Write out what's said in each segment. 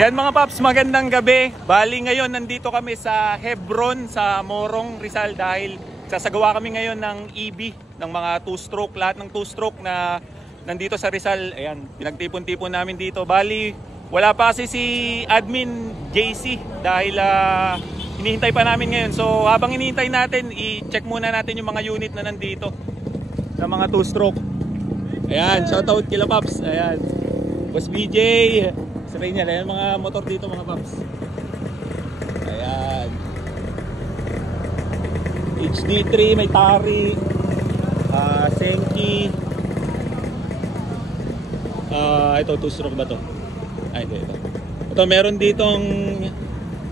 Yan mga paps, magandang gabi. Bali ngayon nandito kami sa Hebron sa Morong, Rizal dahil sasagawa kami ngayon ng EB ng mga 2-stroke, lahat ng 2-stroke na nandito sa Rizal. Ayan, pinagtipon-tipon namin dito. Bali, wala pa kasi si admin JC dahil hinihintay pa namin ngayon. So habang hinihintay natin, i-check muna natin yung mga unit na nandito sa mga 2-stroke. Ayan, shoutout kila paps. Ayan, Boss BJ. Sabay niya, ayan mga motor dito mga paps. Ayan. HD3, may Tari, Senki. Ito, 2-stroke ba to? Ay, ito. Ito, meron ditong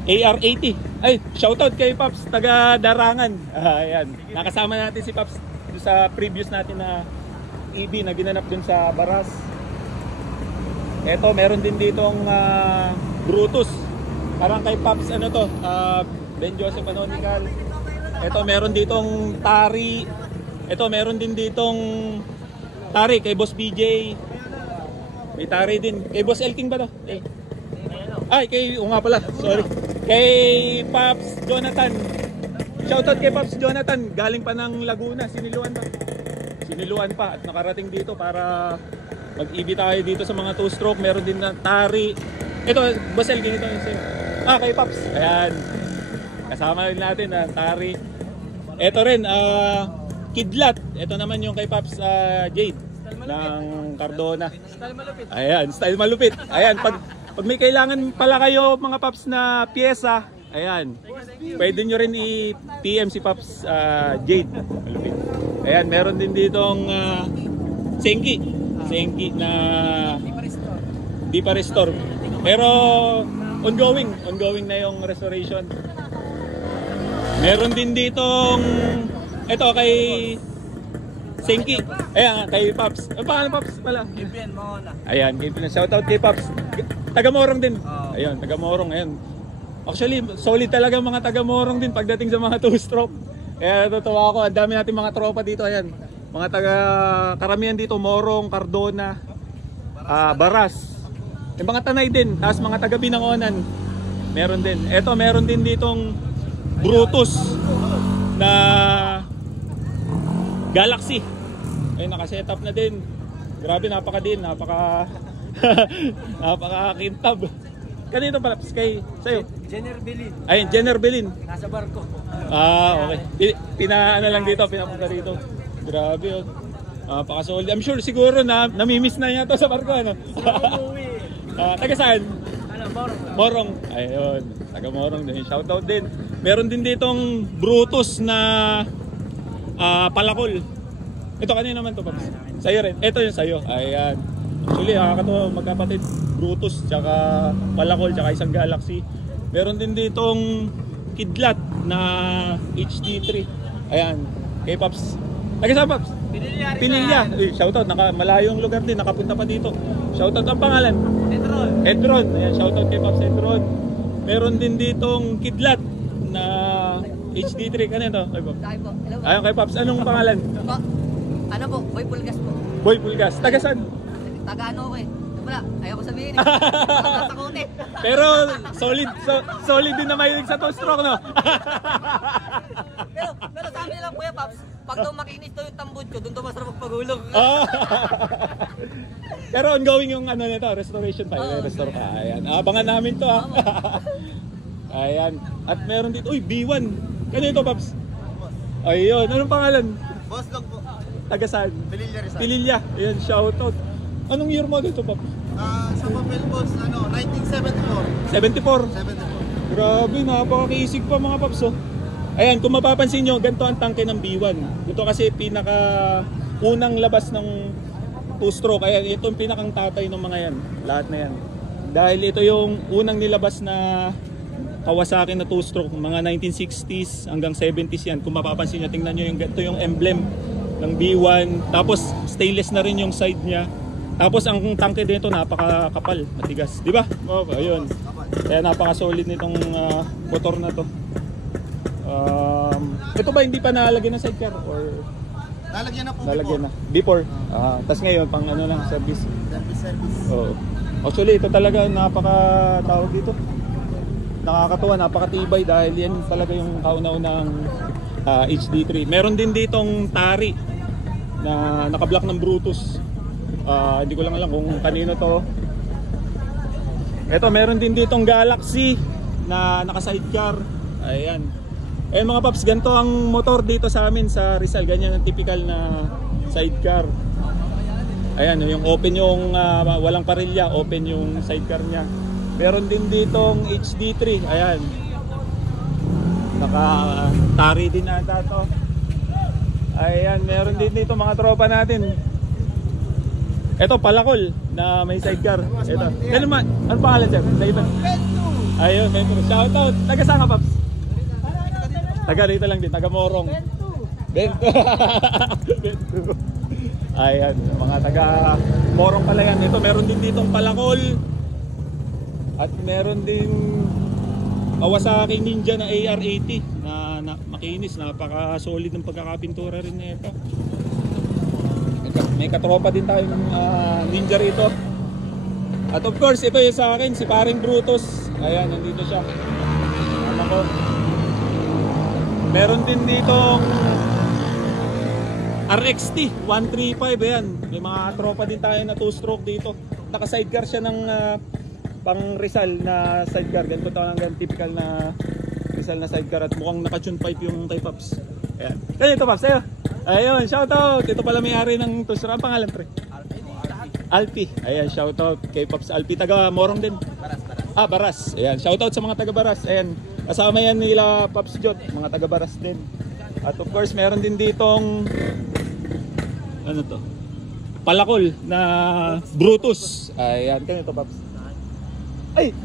AR80. Ay, shoutout kay Paps, taga Darangan. Ayan, nakasama natin si Paps sa previous natin na EB na ginanap dun sa Baras. Ito, meron din ditong Brutus. Parang kay Paps, ano to, Ben Joseph Canonical. Ito, meron ditong Tari. Ito, meron din ditong Tari kay Boss BJ. May Tari din. Kay Boss Elking ba to? Ay, nga pala, sorry. Kay Paps Jonathan. Shoutout kay Paps Jonathan. Galing pa ng Laguna, Siniluan pa. Siniluan pa at nakarating dito para mag-EB tayo dito sa mga 2-stroke. Meron din na Tari. Ito, Boss Elking, ito yung same. Kay Paps. Ayan. Kasama rin natin na Tari. Ito rin, Kidlat. Ito naman yung kay Paps Jade ng Cardona. Style malupit. Ayan, style malupit. Ayan, pag may kailangan pala kayo mga Paps na pyesa, ayan, pwede nyo rin i-PM si Paps Jade. Malupit. Ayan, meron din ditong Senki. Senki na di pa restore. Pero ongoing na yung restoration. Meron din ditong ito kay Senki. Ayan, kay Paps. Ang pangalan Paps pala? Kipian mo na. Ayan, shoutout kay Paps. Taga-Morong din. Ayan, taga-Morong. Ayan. Actually, solid talaga mga taga-Morong din pagdating sa mga 2-stroke. Kaya natutuwa ako. Ang dami natin mga tropa dito. Ayan. Mga karamihan dito, Morong, Cardona, Baras. Yung mga Tanay din. Tapos mga taga-Binangonan. Meron din. Ito, meron din ditong Brutus na Galaxy. Ayun, naka-setup na din. Grabe, napaka-kintab. Kanino pala? Sa'yo? Jenner Belin. Ayun, Jenner Belin. Nasa barko. Okay. Pinaano lang dito, pinapunta dito. Grabe, oh. Napaka-solid. I'm sure siguro na namimiss na niya to sa barko, ano? Taga saan? Morong. Ayun, taga Morong din. Shoutout din. Meron din ditong Brutus na Palakol. Ito kanina naman to, Paps. Sa'yo rin. Ito yung sa'yo. Ayan. Actually, nakakatawa magkapatid. Brutus, tsaka Palakol, tsaka isang Galaxy. Meron din ditong Kidlat na HD3. Ayan. Kay Paps. Taga saan, Paps? Pinilya. Shoutout. Malayo yung lugar din. Nakapunta pa dito. Shoutout ang pangalan. Edron. Ayan, shoutout kay Paps Edron. Meron din ditong Kidlat na HD3. Kanina to? Ayun kay Paps. Anong pangalan? Ano po? Boy Pulgas po. Boy Pulgas. Taga saan? Taga ano ko eh. Wala, ayaw ko sabihin eh. Takutin. Pero solid din na mahilig sa 2-stroke, no? pero sabi nila Kuya Paps, pag daw makinis daw yung tambod ko, doon daw masarap magpagulong. Pero ongoing yung ano nito, restoration pa. Restore pa. Ayan. Abangan namin to, ha. Ayan. At meron dito, B1. Kanino ito, Paps? Ayun. Anong pangalan? Boss Log po. Taga saan? Pililya Rizal. Pililya. Ayan, shoutout. Anong year model ito, Paps? Sa papel boss, 1974. 74. 74. Grabe, napakakisig pa mga Paps, oh. Ayan, kung mapapansin nyo, ganito ang tangke ng B1. Ito kasi pinaka unang labas ng 2-stroke. Ayan, ito yung pinakang tatay ng mga yan. Lahat na yan. Dahil ito yung unang nilabas na Kawasaki na 2-stroke. Mga 1960s hanggang 70s yan. Kung mapapansin nyo, tingnan nyo yung, ito yung emblem ng B1. Tapos stainless na rin yung side niya. Tapos ang tangke dito napakakapal, matigas. Di ba? Ayun. Kaya napaka-solid nitong motor na to. Ito ba hindi pa nalagyan ng sidecar or Nalagyan na po nalagyan na before? Tapos ngayon pang ano lang, service. Service. Oo. Actually, ito talaga tawag dito. Nakakatuwa, napakatibay dahil yan talaga yung kauna-unang HD3. Meron din ditong Tari na naka-block ng Brutus. Hindi ko lang alam kung kanino to. Ito, meron din ditong Galaxy na naka-sidecar. Ayan. Ayan mga paps, ganito ang motor dito sa amin sa Rizal. Ganyan ang typical na sidecar. Ayan, yung open yung walang parilya, open yung sidecar niya. Meron din ditong HD3. Ayan. Naka-Tari din ata to. Ayan, meron din dito mga tropa natin. Ito, Palakol na may sidecar. Ito. Ano pangalan sir? Ayun, Venturo. Shoutout. Taga saan ka, Paps? Taga rito lang din. Taga Morong. Bento. Ayan, mga taga Morong pala yan. Ito, meron din ditong Palakol. At meron din Kawasaki Ninja na AR80 na makinis. Napaka-solid ng pagkakapintura rin na ito. May katropa din tayong ninja rito. At of course, ito yung sa akin, si Paring Brutus. Ayan, nandito siya. Ano ko. Meron din ditong RXT 135. Ayan, may mga tropa din tayo na 2-stroke dito. Naka-sidecar siya ng pang Rizal na sidecar. Ganito talagang typical na Rizal na sidecar. At mukhang naka-tune pipe yung kay Paps. Ayan. Kaya ito Paps, sa'yo. Ayun, shoutout. Ito pala may-ari ng Tusra. Ang pangalan pre? Alpi. Ayan, shoutout kay Pops Alpi. Taga Morong din. Baras. Baras. Ayan, shoutout sa mga taga Baras. Ayan, kasama yan nila Pops Jot. Mga taga Baras din. At of course, meron din ditong ano to? Palakol na Brutus. Ayan, kanito Pops. Ay,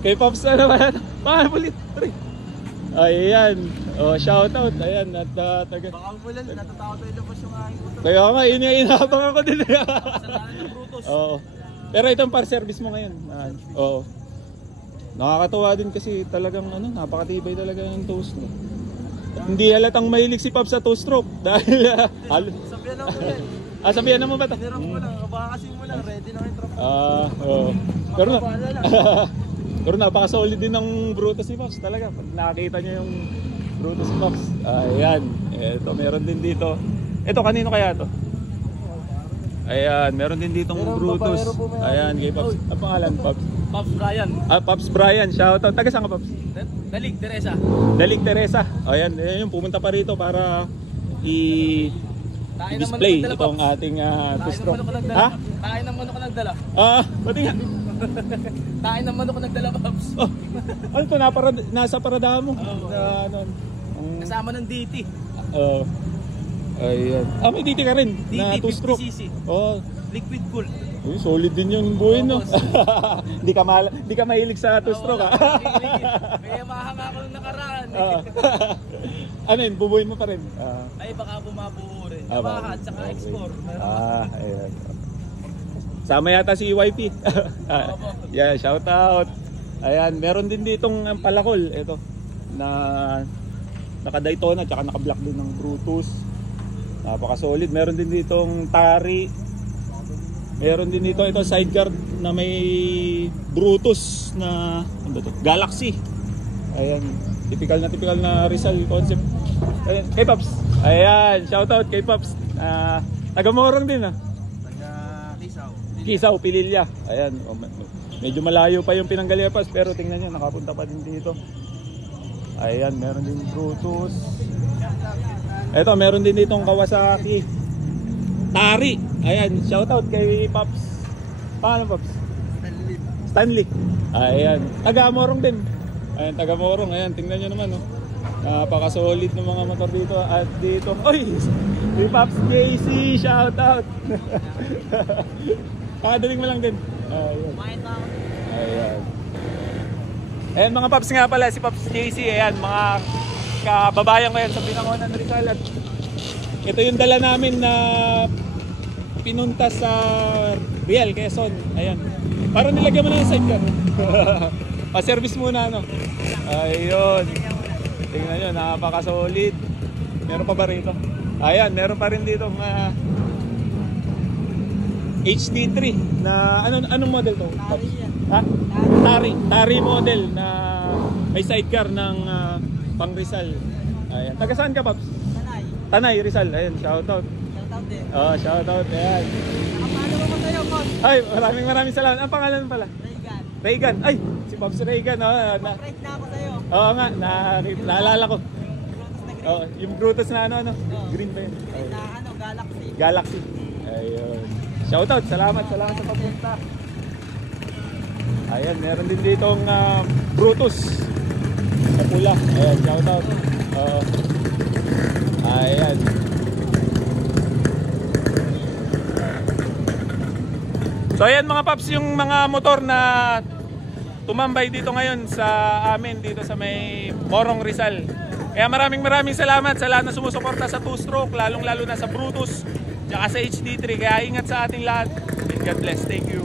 kay Pops ano ba? Pangalan ulit. Ayan, shoutout. Ayan, at taga Baka umulan, natatakot tayo labas yung aking motor. kaya nga, inabang ako din. Kasalanan ng Brutus. Oo. Pero itong par-service mo ngayon. Oo. Nakakatuwa din kasi talagang napakatibay talaga yung two-stroke. Hindi halatang mahilig si Pop sa two-stroke dahil Sabihan na mo yan. sabihan na mo ba ito? Nirap ko lang, baka kasi mo lang, ready na kayo tropa. Oo. Pero napaka-solid din ng Brutus si Pops talaga. Pag nakakita niyo yung Brutus si Pops. Ayan. Ito, meron din dito. Ito, kanino kaya to? Ayan, meron din ditong Brutus. Ayan, kay Pops. Ang pangalan, Pops? Pops Brian. Pops Brian, shoutout. Taga saan ka, Pops? Dalig, Teresa. Dalig Teresa. Ayan, yun, pumunta pa rito para i-display itong ating two-stroke. Ha? Tain ng manok ko nagdala. Pati nga. Tain ng manok ko nagdala, Pops. Ano to, nasa paradahan mo? Kasama ng DT. Ayan. May DT ka rin na DT two-stroke. 50cc. Liquid cool. Solid din yung buhay, no? Hindi ka mahilig sa two-stroke, ha? Kaya mahanga ako nung nakaraan. Ano yun, bubuhay mo pa rin? Ay, baka bumabuo rin. Yamaha at saka X4. Ayan. Sama yata si YP. Yeah, shout out. Ayan, meron din ditong Palakol. Ito, na naka-Daytona, tsaka naka-block din ng Brutus. Napaka-solid. Meron din ditong Tari. Meron din dito ito sidecar na may Brutus na ano to? Galaxy. Ayan, typical na Rizal concept. Ayan, kay Pops. Ayan, shout out kay Pops. Taga Morong din Taga Kisaw, Pililya. Ayan, medyo malayo pa yung Pinanggaliapas pero tingnan niyo nakapunta pa din dito. Ayan, meron din Brutus. Ito, meron din ditong Kawasaki Tari. Ayan, shoutout kay Pops. Paano Pops? Stanley. Ayan, taga Morong din. Ayan, taga Morong. Ayan, tingnan nyo naman, oh. Napaka-solid ng mga motor dito. At dito, oy! Si Pops JC, shoutout. Pakadaling mo lang din. Ayan. Ayan. Ayan, mga Pops nga pala, si Pops JC. Ayan, mga kababayan ko yan sa Binangonan Rizal. At ito yung dala namin na pinunta sa Real, Quezon. Ayan. Para nilagyan mo na yung sidecar. Pa-service muna, ano. Ayun. Tingnan nyo, napaka-solid. Meron pa ba rito? Ayan, meron pa rin dito HD3 na anong model to? Tari yan. Ha? Tari model na may sidecar ng pang Rizal. Ayan. Taga saan ka, Paps? Tanay. Tanay, Rizal. Ayan, shoutout. Shoutout din. Oh, shoutout. Ayan. Nakapalo mo sa'yo, boss. Ay, maraming salamat. Ang pangalan pala? Reagan. Reagan. Ay, si Pops Reagan. Oh, Fresh na ako sa'yo. Oo nga, naalala ko. Brutus na green. Oh, yung Brutus na ano. Green ba yun? Green na Galaxy. Galaxy. Ayun. Shoutout. Salamat sa pagpunta. Ayan, meron din ditong Brutus. Sa pula. Ayan, shoutout. Ayan. So ayan mga paps, yung mga motor na tumambay dito ngayon sa amin dito sa may Morong Rizal. Kaya maraming salamat sa lahat na sumusuporta sa 2-stroke, lalong lalo na sa Brutus tsaka sa HD3. Kaya ingat sa ating lahat and God bless. Thank you.